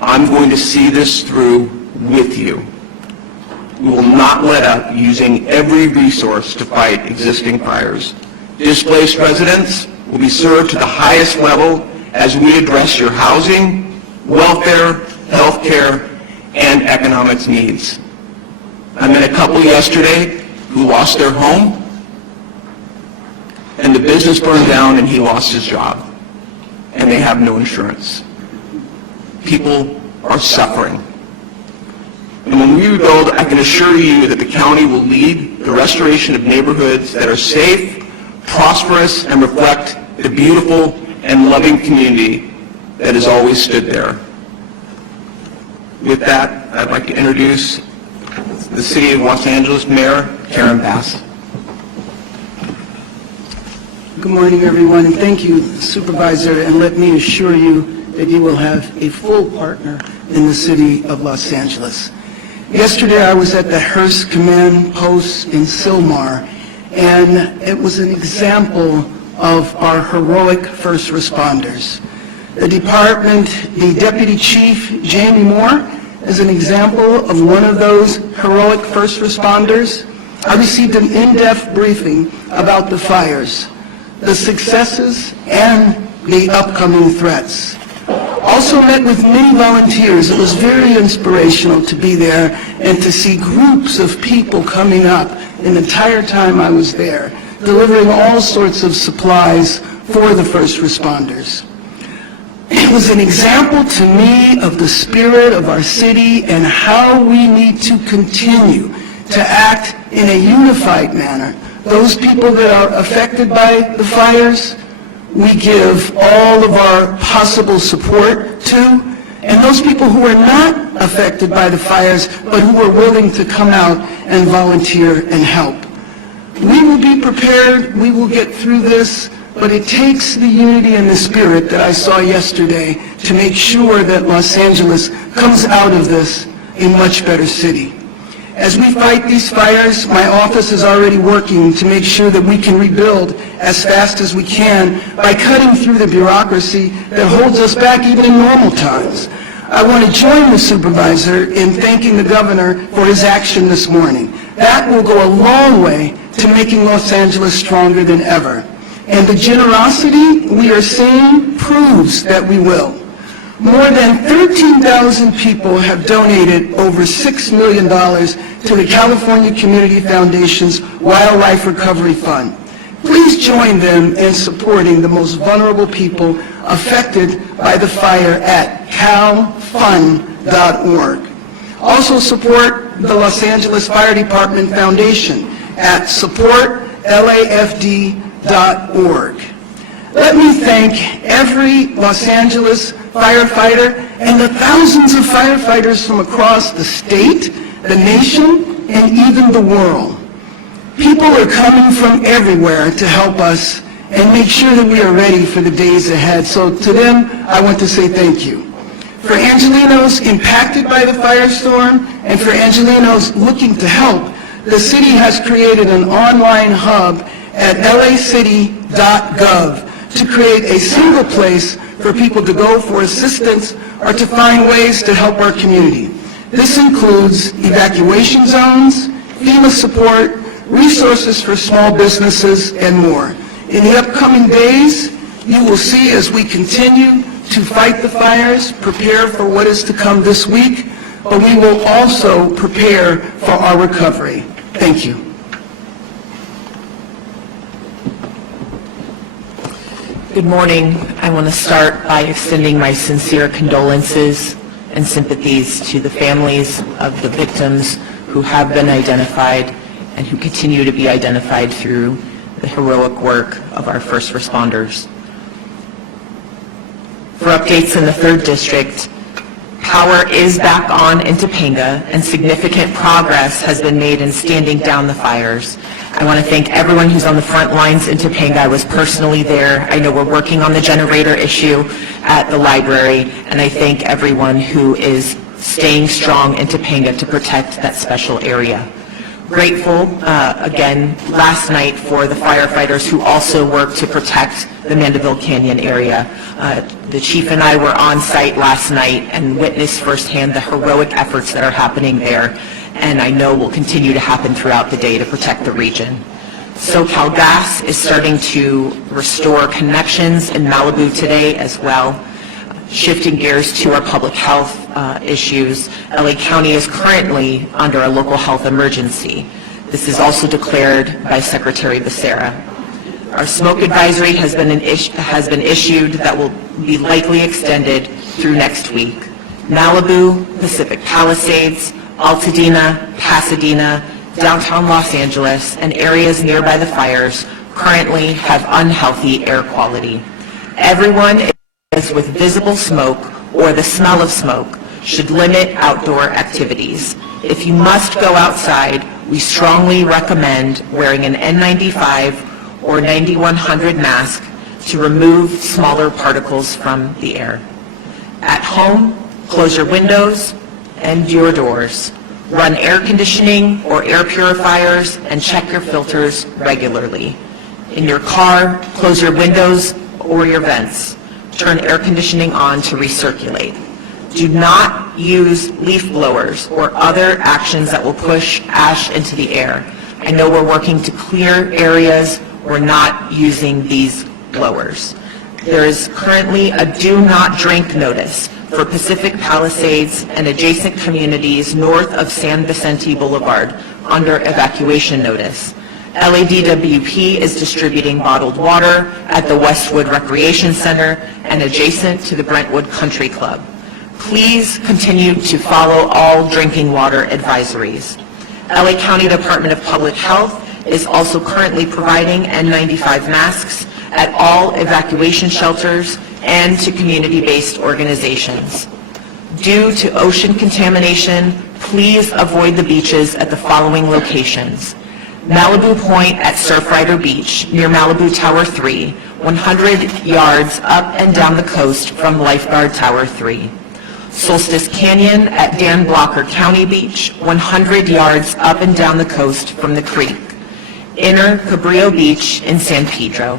I'm going to see this through with you. We will not let up using every resource to fight existing fires. Displaced residents will be served to the highest level as we address your housing, welfare, health care, and economics needs. I met a couple yesterday who lost their home, and the business burned down and he lost his job, and they have no insurance. People are suffering. And when we rebuild, I can assure you that the county will lead the restoration of neighborhoods that are safe, prosperous, and reflect the beautiful and loving community that has always stood there. With that, I'd like to introduce the City of Los Angeles Mayor Karen Bass. Good morning, everyone, and thank you, Supervisor, and let me assure you that you will have a full partner in the City of Los Angeles. Yesterday, I was at the Hearst Command Post in Sylmar, and it was an example of our heroic first responders. The department, the Deputy Chief, Jamie Moore, is an example of one of those heroic first responders. I received an in-depth briefing about the fires, the successes, and the upcoming threats. Also met with many volunteers. It was very inspirational to be there and to see groups of people coming up the entire time I was there, delivering all sorts of supplies for the first responders. It was an example to me of the spirit of our city and how we need to continue to act in a unified manner. Those people that are affected by the fires, we give all of our possible support to, and those people who are not affected by the fires but who are willing to come out and volunteer and help. We will be prepared, we will get through this, but it takes the unity and the spirit that I saw yesterday to make sure that Los Angeles comes out of this a much better city. As we fight these fires, my office is already working to make sure that we can rebuild as fast as we can by cutting through the bureaucracy that holds us back even in normal times. I want to join the supervisor in thanking the governor for his action this morning. That will go a long way to making Los Angeles stronger than ever. And the generosity we are seeing proves that we will. More than 13,000 people have donated over $6 million to the California Community Foundation's Wildlife Recovery Fund. Please join them in supporting the most vulnerable people affected by the fire at calfund.org. Also support the Los Angeles Fire Department Foundation at supportlafd.org. Let me thank every Los Angeles firefighter and the thousands of firefighters from across the state, the nation, and even the world. People are coming from everywhere to help us and make sure that we are ready for the days ahead. So to them, I want to say thank you. For Angelenos impacted by the firestorm and for Angelenos looking to help, the city has created an online hub at lacity.gov to create a single place for people to go for assistance or to find ways to help our community. This includes evacuation zones, FEMA support, resources for small businesses, and more. In the upcoming days, you will see as we continue to fight the fires, prepare for what is to come this week, but we will also prepare for our recovery. Thank you. Good morning. I want to start by extending my sincere condolences and sympathies to the families of the victims who have been identified and who continue to be identified through the heroic work of our first responders. For updates in the 3rd District, power is back on in Topanga and significant progress has been made in standing down the fires. I want to thank everyone who's on the front lines in Topanga. I was personally there. I know we're working on the generator issue at the library, and I thank everyone who is staying strong in Topanga to protect that special area. Grateful, again, last night for the firefighters who also work to protect the Mandeville Canyon area. The chief and I were on site last night and witnessed firsthand the heroic efforts that are happening there, and I know will continue to happen throughout the day to protect the region. SoCal Gas is starting to restore connections in Malibu today as well. Shifting gears to our public health issues, LA County is currently under a local health emergency. This is also declared by Secretary Becerra. Our smoke advisory has been issued that will be likely extended through next week. Malibu, Pacific Palisades, Altadena, Pasadena, downtown Los Angeles, and areas nearby the fires currently have unhealthy air quality. Everyone with visible smoke or the smell of smoke should limit outdoor activities. If you must go outside, we strongly recommend wearing an N95 or 9100 mask to remove smaller particles from the air. At home, close your windows and your doors. Run air conditioning or air purifiers and check your filters regularly. In your car, close your windows or your vents. Turn air conditioning on to recirculate. Do not use leaf blowers or other actions that will push ash into the air. I know we're working to clear areas. We're not using these blowers. There is currently a do not drink notice for Pacific Palisades and adjacent communities north of San Vicente Boulevard under evacuation notice. LADWP is distributing bottled water at the Westwood Recreation Center and adjacent to the Brentwood Country Club. Please continue to follow all drinking water advisories. LA County Department of Public Health is also currently providing N95 masks at all evacuation shelters and to community-based organizations. Due to ocean contamination, please avoid the beaches at the following locations: Malibu Point at Surfrider Beach near Malibu Tower 3, 100 yards up and down the coast from Lifeguard Tower 3. Solstice Canyon at Dan Blocker County Beach, 100 yards up and down the coast from the creek. Inner Cabrillo Beach in San Pedro.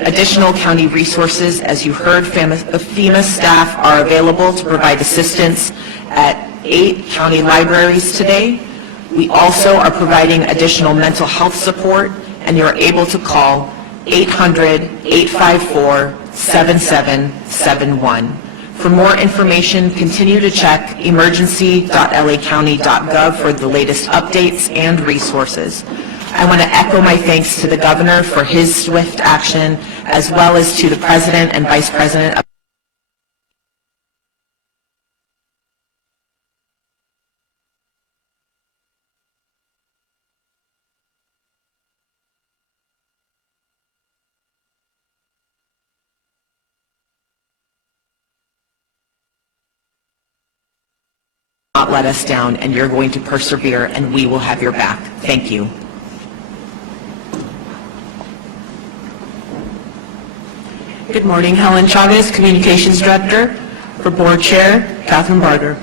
Additional county resources, as you heard, FEMA staff are available to provide assistance at 8 county libraries today. We also are providing additional mental health support, and you're able to call 800-854-7771. For more information, continue to check emergency.lacounty.gov for the latest updates and resources. I want to echo my thanks to the governor for his swift action, as well as to the president and vice president of not let us down, and you're going to persevere, and we will have your back. Thank you. Good morning, Helen Chavez, Communications Director. For Board Chair, Catherine Barger.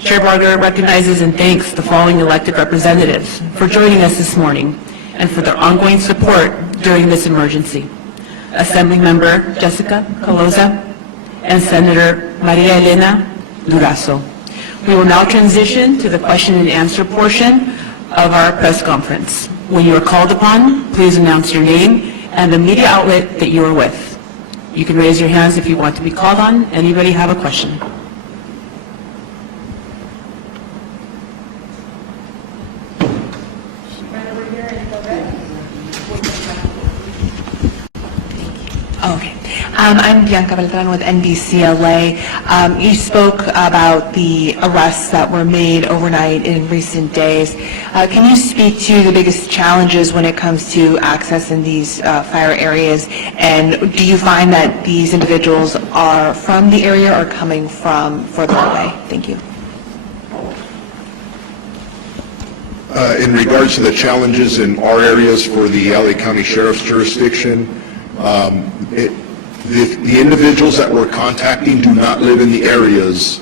Chair Barger recognizes and thanks the following elected representatives for joining us this morning and for their ongoing support during this emergency. Assembly Member Jessica Caloza and Senator Maria Elena Durazo. We will now transition to the question and answer portion of our press conference. When you are called upon, please announce your name and the media outlet that you are with. You can raise your hands if you want to be called on. Anybody have a question? Okay. I'm Bianca Beltran with NBCLA. You spoke about the arrests that were made overnight in recent days. Can you speak to the biggest challenges when it comes to access in these fire areas? And do you find that these individuals are from the area or coming from further away? Thank you. In regards to the challenges in our areas for the LA County Sheriff's jurisdiction, the individuals that we're contacting do not live in the areas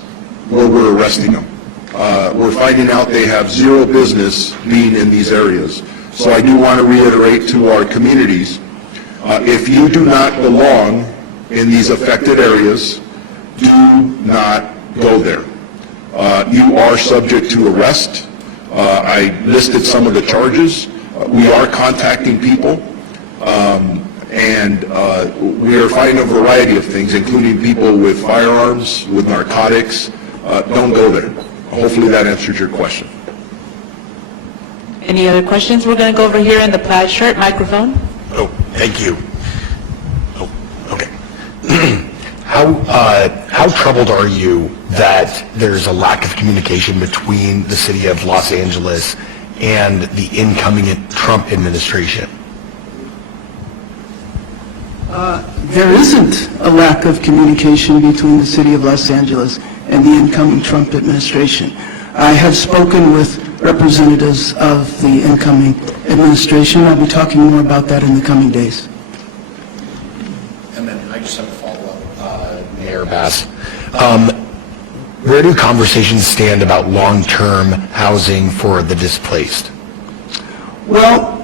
where we're arresting them. we're finding out they have zero business being in these areas. So I do want to reiterate to our communities, if you do not belong in these affected areas, do not go there. You are subject to arrest. I listed some of the charges. We are contacting people, and we are finding a variety of things, including people with firearms, with narcotics. Don't go there. Hopefully that answers your question. Any other questions? We're going to go over here in the plaid shirt, microphone. Oh, thank you. Oh, okay. How troubled are you that there's a lack of communication between the city of Los Angeles and the incoming Trump administration? There isn't a lack of communication between the city of Los Angeles and the incoming Trump administration. I have spoken with representatives of the incoming administration. I'll be talking more about that in the coming days. And then I just have a follow-up, Mayor Bass. Where do conversations stand about long-term housing for the displaced? Well,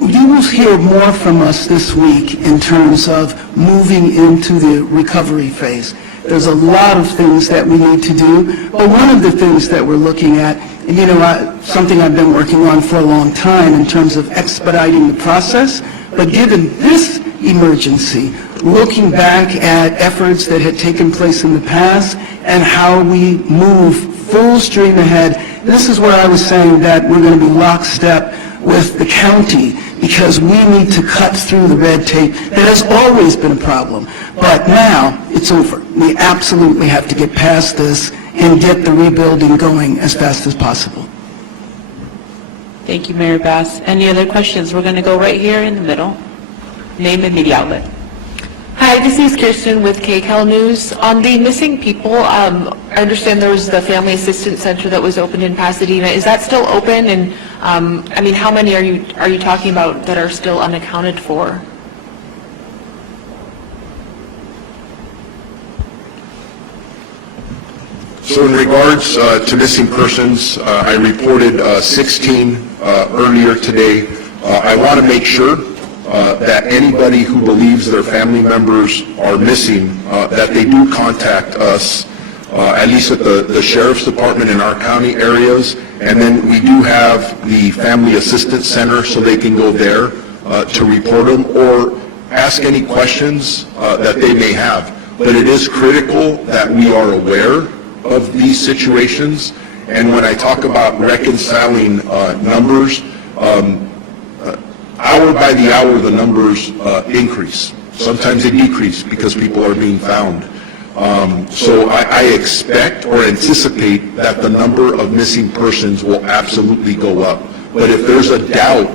you will hear more from us this week in terms of moving into the recovery phase. There's a lot of things that we need to do, but one of the things that we're looking at, and you know, something I've been working on for a long time in terms of expediting the process, but given this emergency, looking back at efforts that had taken place in the past and how we move full stream ahead, this is where I was saying that we're going to be lockstep with the county because we need to cut through the red tape that has always been a problem. But now it's over. We absolutely have to get past this and get the rebuilding going as fast as possible. Thank you, Mayor Bass. Any other questions? We're going to go right here in the middle. Name and media outlet. Hi, this is Kirsten with KCAL News. On the missing people, I understand there was the Family Assistance Center that was opened in Pasadena. Is that still open? And I mean, how many are you talking about that are still unaccounted for? So in regards to missing persons, I reported 16 earlier today. I want to make sure that anybody who believes their family members are missing, that they do contact us, at least at the Sheriff's Department in our county areas, and then we do have the Family Assistance Center so they can go there to report them or ask any questions that they may have. But it is critical that we are aware of these situations, and when I talk about reconciling numbers, hour by the hour the numbers increase. Sometimes they decrease because people are being found. So I expect or anticipate that the number of missing persons will absolutely go up. But if there's a doubt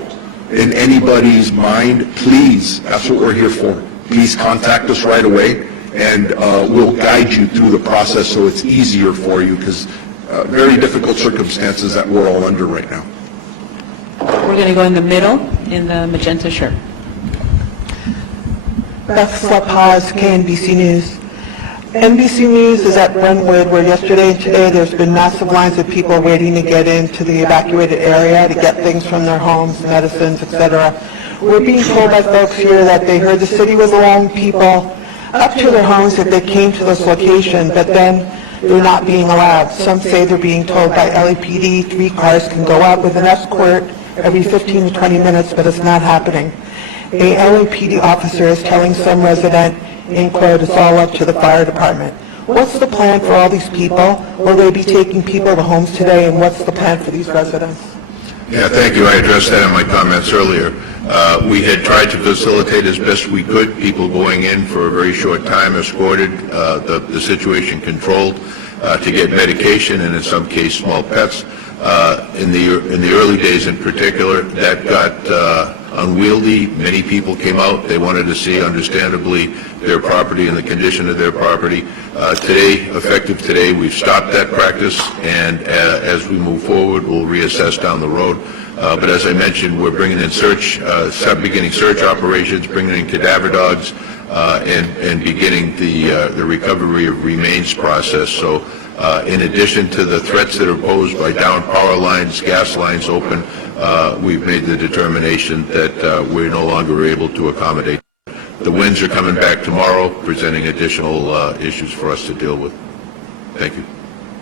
in anybody's mind, please, that's what we're here for. Please contact us right away, and we'll guide you through the process so it's easier for you, because very difficult circumstances that we're all under right now. We're going to go in the middle in the magenta shirt. Beth Slapaz, KNBC News. NBC News is at Brentwood, where yesterday and today there's been massive lines of people waiting to get into the evacuated area to get things from their homes, medicines, etc. We're being told by folks here that they heard the city was allowing people up to their homes if they came to this location, but then they're not being allowed. Some say they're being told by LAPD 3 cars can go out with an escort every 15 to 20 minutes, but it's not happening. A LAPD officer is telling some resident, in quote, it's all up to the fire department. What's the plan for all these people? Will they be taking people to homes today, and what's the plan for these residents? Yeah, thank you. I addressed that in my comments earlier. We had tried to facilitate as best we could, people going in for a very short time, escorted, the situation controlled, to get medication and in some case small pets. In the early days in particular, that got unwieldy. Many people came out. They wanted to see, understandably, their property and the condition of their property. Today, effective today, we've stopped that practice, and as we move forward, we'll reassess down the road. But as I mentioned, we're bringing in beginning search operations, bringing in cadaver dogs, and beginning the recovery of remains process. So In addition to the threats that are posed by down power lines, gas lines open, we've made the determination that we're no longer able to accommodate. The winds are coming back tomorrow, presenting additional issues for us to deal with. Thank you.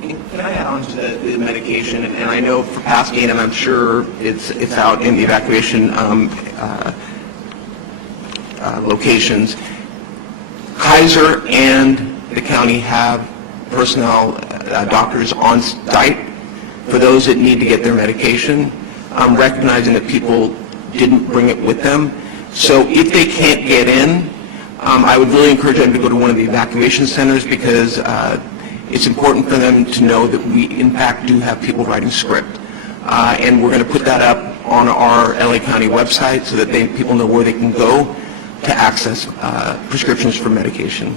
Can I add on to the medication? And I know for Pasadena, and I'm sure it's out in the evacuation locations. Kaiser and the county have personnel, doctors on site for those that need to get their medication, recognizing that people didn't bring it with them. So if they can't get in, I would really encourage them to go to one of the evacuation centers, because it's important for them to know that we, in fact, do have people writing script. And we're going to put that up on our LA County website so that people know where they can go to access prescriptions for medication.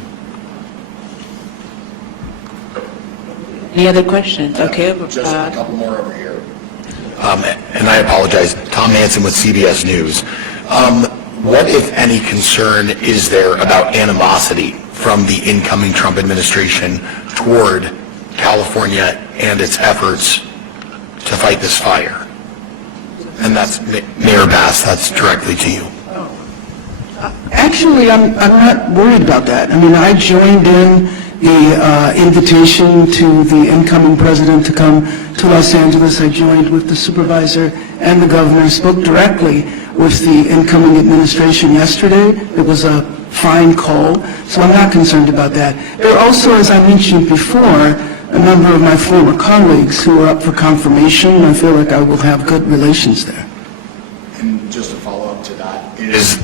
Any other questions? Okay. Just a couple more over here. And I apologize, Tom Hansen with CBS News. What, if any, concern is there about animosity from the incoming Trump administration toward California and its efforts to fight this fire? And that's Mayor Bass, that's directly to you. Actually, I'm not worried about that. I mean, I joined in the invitation to the incoming president to come to Los Angeles. I joined with the supervisor and the governor, spoke directly with the incoming administration yesterday. It was a fine call, so I'm not concerned about that. There are also, as I mentioned before, a number of my former colleagues who are up for confirmation. I feel like I will have good relations there. And just to follow up to that, is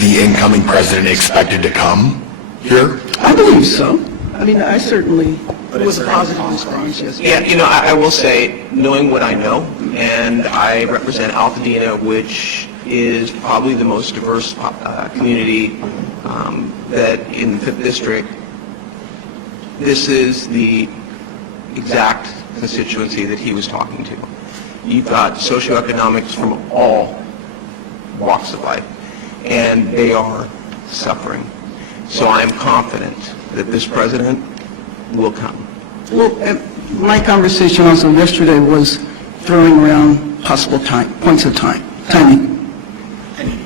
the incoming president expected to come here? I believe so. I mean, I certainly, it was a positive response, yes. Yeah, you know, I will say, knowing what I know, and I represent Altadena, which is probably the most diverse community that in the 5th District, this is the exact constituency that he was talking to. You've got socioeconomics from all walks of life, and they are suffering. So I'm confident that this president will come. Well, my conversation also yesterday was throwing around possible points of timing.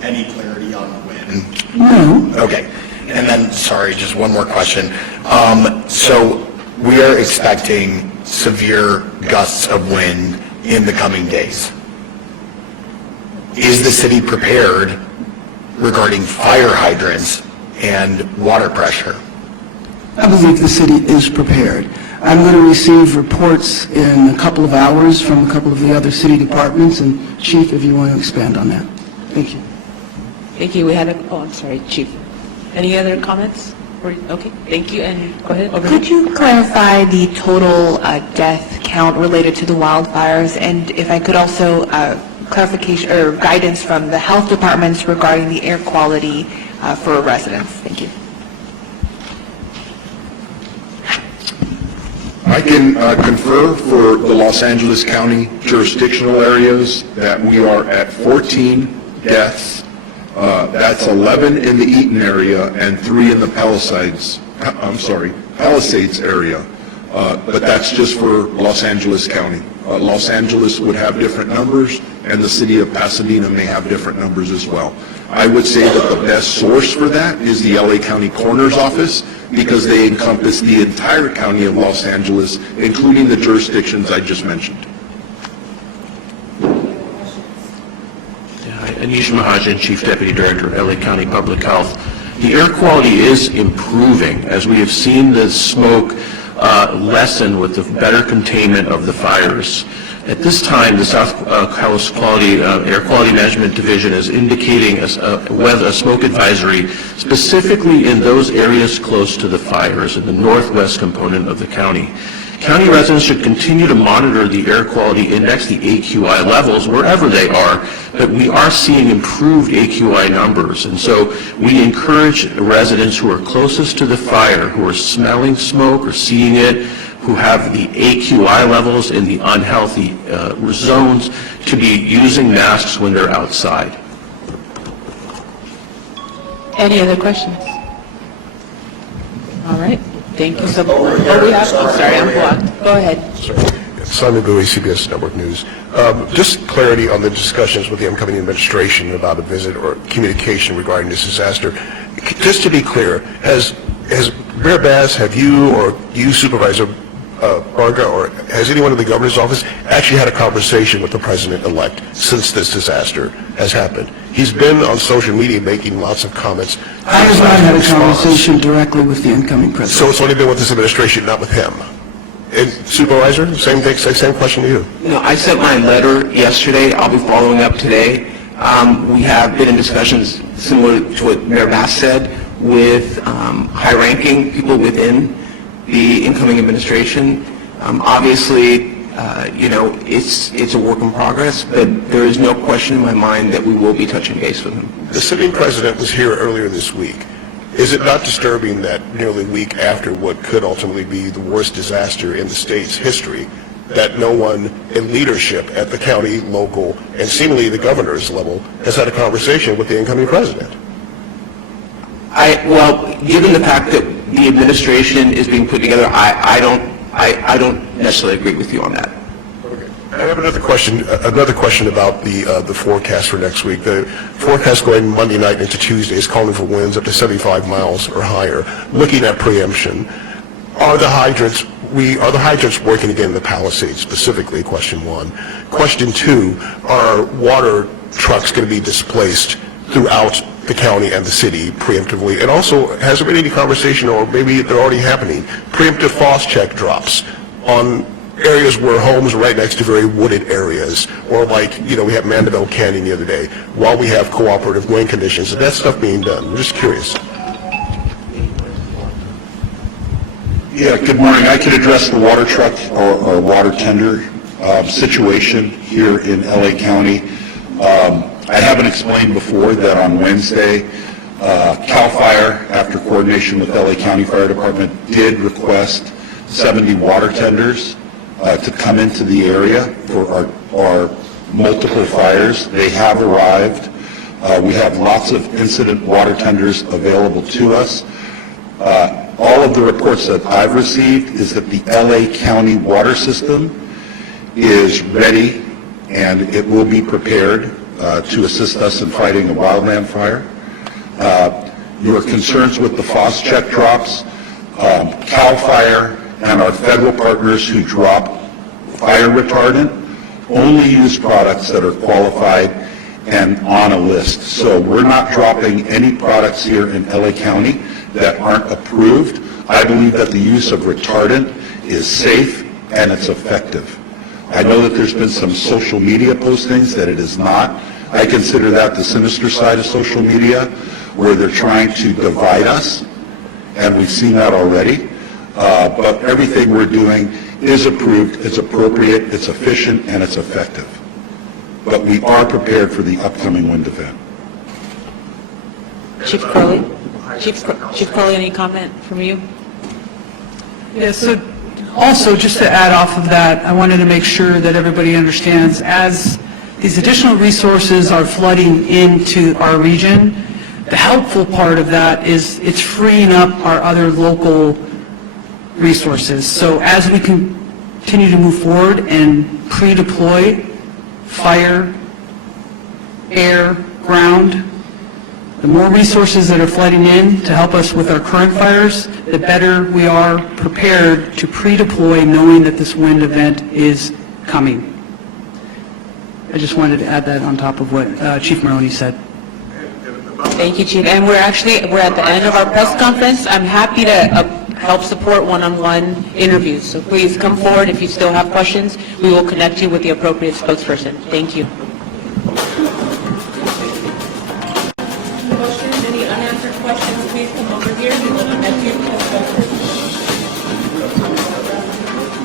Any clarity on when? No. Okay. And then, sorry, just one more question. So we are expecting severe gusts of wind in the coming days. Is the city prepared regarding fire hydrants and water pressure? I believe the city is prepared. I'm going to receive reports in a couple of hours from a couple of the other city departments, and Chief, if you want to expand on that. Thank you. Thank you. We had I'm sorry, Chief. Any other comments? Okay, thank you, and go ahead. Over Could you clarify the total death count related to the wildfires? And if I could also clarification or guidance from the health departments regarding the air quality for residents. Thank you. I can confer for the Los Angeles County jurisdictional areas that we are at 14 deaths. That's 11 in the Eaton area and 3 in the Palisades area. But that's just for Los Angeles County. Los Angeles would have different numbers, and the city of Pasadena may have different numbers as well. I would say that the best source for that is the LA County Coroner's Office, because they encompass the entire county of Los Angeles, including the jurisdictions I just mentioned. Anish Mahajan, Chief Deputy Director, LA County Public Health. The air quality is improving as we have seen the smoke lessen with the better containment of the fires. At this time, the South Coast Air Quality Management Division is indicating a smoke advisory specifically in those areas close to the fires in the northwest component of the county. County residents should continue to monitor the air quality index, the AQI levels, wherever they are, but we are seeing improved AQI numbers. And so we encourage residents who are closest to the fire, who are smelling smoke or seeing it, who have the AQI levels in the unhealthy zones, to be using masks when they're outside. Any other questions? All right. Thank you so much. Oh, we have, oh, sorry, I'm blocked. Go ahead. Simon Bowie, CBS Network News. Just clarity on the discussions with the incoming administration about a visit or communication regarding this disaster. Just to be clear, has Mayor Bass, have you or you, Supervisor Barga, or has anyone in the governor's office actually had a conversation with the president-elect since this disaster has happened? He's been on social media making lots of comments. I have not had a conversation directly with the incoming president. So it's only been with this administration, not with him? And Supervisor, same thing, same question to you. I sent my letter yesterday. I'll be following up today. We have been in discussions similar to what Mayor Bass said with high-ranking people within the incoming administration. Obviously, it's a work in progress, but there is no question in my mind that we will be touching base with him. The sitting president was here earlier this week. Is it not disturbing that nearly a week after what could ultimately be the worst disaster in the state's history, that no one in leadership at the county, local, and seemingly the governor's level has had a conversation with the incoming president? Well, given the fact that the administration is being put together, I don't necessarily agree with you on that. I have another question about the forecast for next week. The forecast going Monday night into Tuesday is calling for winds up to 75 miles or higher. Looking at preemption, are the hydrants working again in the Palisades specifically, question one? Question two, are water trucks going to be displaced throughout the county and the city preemptively? And also, has there been any conversation, or maybe they're already happening, preemptive frost check drops on areas where homes are right next to very wooded areas, or like, we had Mandeville Canyon the other day, while we have cooperative wind conditions? Is that stuff being done? I'm just curious. Yeah, good morning. I could address the water truck or water tender situation here in LA County. I haven't explained before that on Wednesday, CAL FIRE, after coordination with LA County Fire Department, did request 70 water tenders to come into the area for our multiple fires. They have arrived. We have lots of incident water tenders available to us. All of the reports that I've received is that the LA County water system is ready and it will be prepared to assist us in fighting a wildland fire. Your concerns with the frost check drops, CAL FIRE and our federal partners who drop fire retardant only use products that are qualified and on a list. So we're not dropping any products here in LA County that aren't approved. I believe that the use of retardant is safe and it's effective. I know that there's been some social media postings that it is not. I consider that the sinister side of social media, where they're trying to divide us, and we've seen that already. But everything we're doing is approved, it's appropriate, it's efficient, and it's effective. But we are prepared for the upcoming wind event. Chief Crowley? Chief Crowley, any comment from you? Yeah, so also, just to add off of that, I wanted to make sure that everybody understands, as these additional resources are flooding into our region, the helpful part of that is it's freeing up our other local resources. So as we continue to move forward and pre-deploy fire, air, ground, the more resources that are flooding in to help us with our current fires, the better we are prepared to pre-deploy, knowing that this wind event is coming. I just wanted to add that on top of what Chief Maroney said. Thank you, Chief. And we're at the end of our press conference. I'm happy to help support one-on-one interviews. So please come forward if you still have questions. We will connect you with the appropriate spokesperson. Thank you. Any unanswered questions, please come over here. We will connect you with the spokesperson.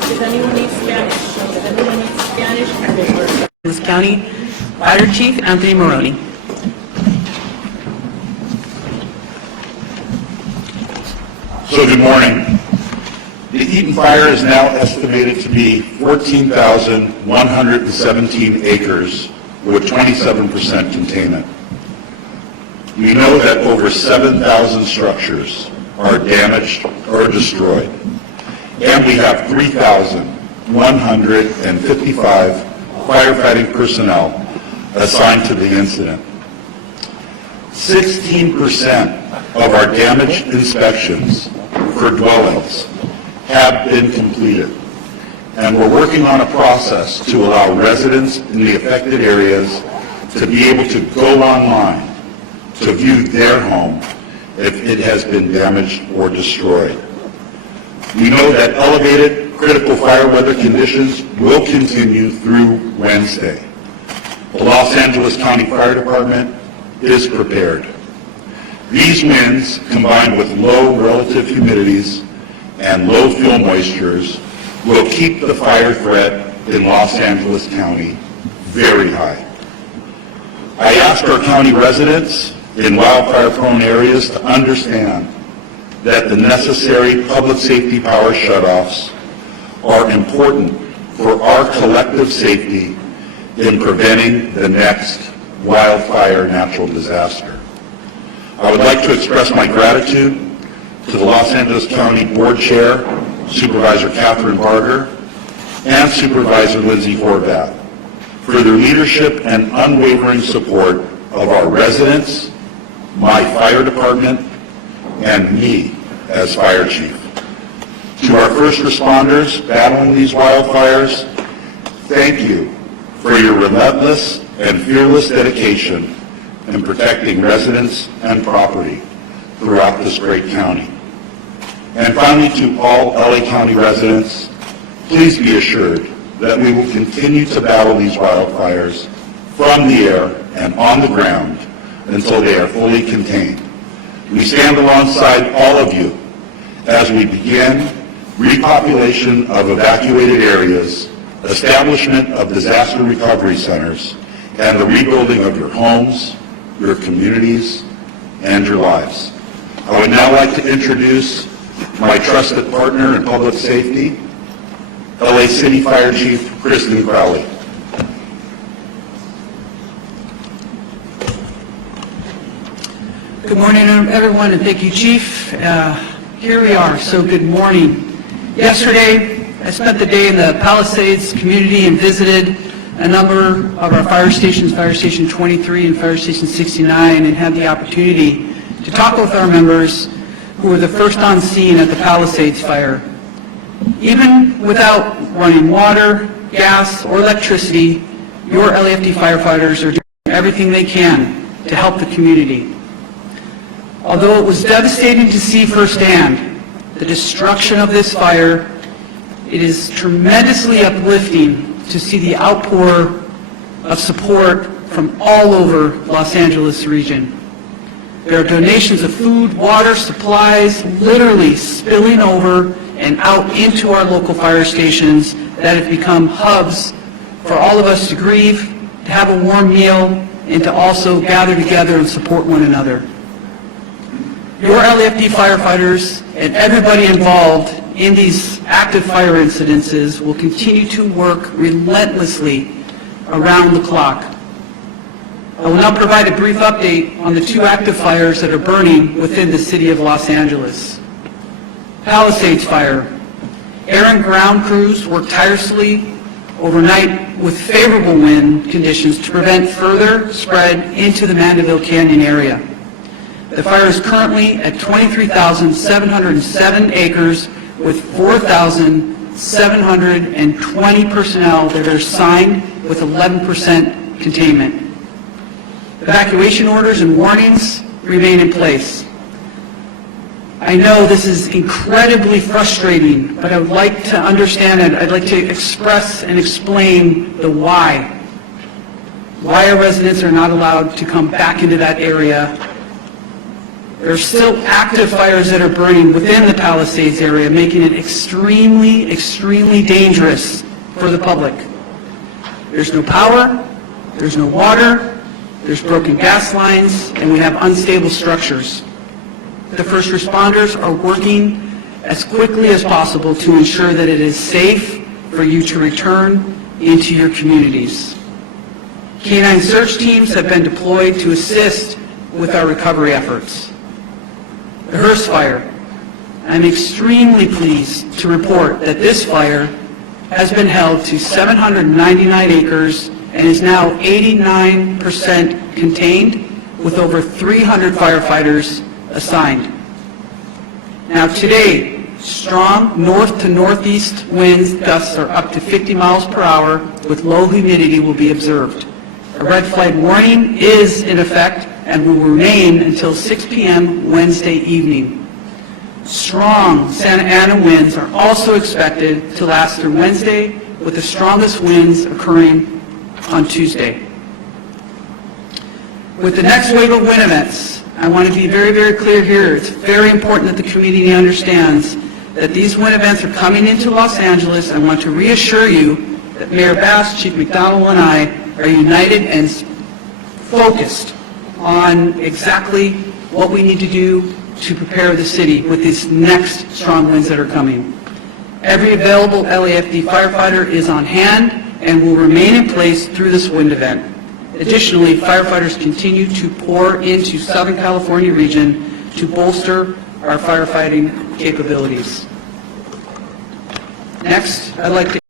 Does anyone need Spanish? Does anyone need Spanish? This County Fire Chief Anthony Maroney. So good morning. The Eaton Fire is now estimated to be 14,117 acres with 27% containment. We know that over 7,000 structures are damaged or destroyed. And we have 3,155 firefighting personnel assigned to the incident. 16% of our damage inspections for dwellings have been completed. And we're working on a process to allow residents in the affected areas to be able to go online to view their home if it has been damaged or destroyed. We know that elevated critical fire weather conditions will continue through Wednesday. The Los Angeles County Fire Department is prepared. These winds, combined with low relative humidities and low fuel moistures, will keep the fire threat in Los Angeles County very high. I asked our county residents in wildfire-prone areas to understand that the necessary public safety power shutoffs are important for our collective safety in preventing the next wildfire natural disaster. I would like to express my gratitude to the Los Angeles County Board Chair, Supervisor Catherine Barger, and Supervisor Lindsay Horvath for their leadership and unwavering support of our residents, my fire department, and me as fire chief. To our first responders battling these wildfires, thank you for your relentless and fearless dedication in protecting residents and property throughout this great county. And finally, to all LA County residents, please be assured that we will continue to battle these wildfires from the air and on the ground until they are fully contained. We stand alongside all of you as we begin repopulation of evacuated areas, establishment of disaster recovery centers, and the rebuilding of your homes, your communities, and your lives. I would now like to introduce my trusted partner in public safety, LA City Fire Chief Kristen Crowley. Good morning, everyone, and thank you, Chief. Here we are, so good morning. Yesterday, I spent the day in the Palisades community and visited a number of our fire stations, Fire Station 23 and Fire Station 69, and had the opportunity to talk with our members who were the first on scene at the Palisades fire. Even without running water, gas, or electricity, your LAFD firefighters are doing everything they can to help the community. Although it was devastating to see firsthand the destruction of this fire, it is tremendously uplifting to see the outpour of support from all over Los Angeles region. There are donations of food, water, supplies, literally spilling over and out into our local fire stations that have become hubs for all of us to grieve, to have a warm meal, and to also gather together and support one another. Your LAFD firefighters and everybody involved in these active fire incidences will continue to work relentlessly around the clock. I will now provide a brief update on the two active fires that are burning within the city of Los Angeles. Palisades Fire. Air and ground crews worked tirelessly overnight with favorable wind conditions to prevent further spread into the Mandeville Canyon area. The fire is currently at 23,707 acres with 4,720 personnel that are assigned with 11% containment. Evacuation orders and warnings remain in place. I know this is incredibly frustrating, but I would like to understand and I'd like to express and explain the why. Why our residents are not allowed to come back into that area. There are still active fires that are burning within the Palisades area, making it extremely, extremely dangerous for the public. There's no power, there's no water, there's broken gas lines, and we have unstable structures. The first responders are working as quickly as possible to ensure that it is safe for you to return into your communities. Canine search teams have been deployed to assist with our recovery efforts. The Hearst Fire. I'm extremely pleased to report that this fire has been held to 799 acres and is now 89% contained, with over 300 firefighters assigned. Now today, strong north to northeast winds gusts are up to 50 miles per hour with low humidity will be observed. A red flag warning is in effect and will remain until 6 p.m. Wednesday evening. Strong Santa Ana winds are also expected to last through Wednesday, with the strongest winds occurring on Tuesday. With the next wave of wind events, I want to be very, very clear here. It's very important that the community understands that these wind events are coming into Los Angeles. I want to reassure you that Mayor Bass, Chief McDonald, and I are united and focused on exactly what we need to do to prepare the city with these next strong winds that are coming. Every available LAFD firefighter is on hand and will remain in place through this wind event. Additionally, firefighters continue to pour into Southern California region to bolster our firefighting capabilities. Next, I'd like to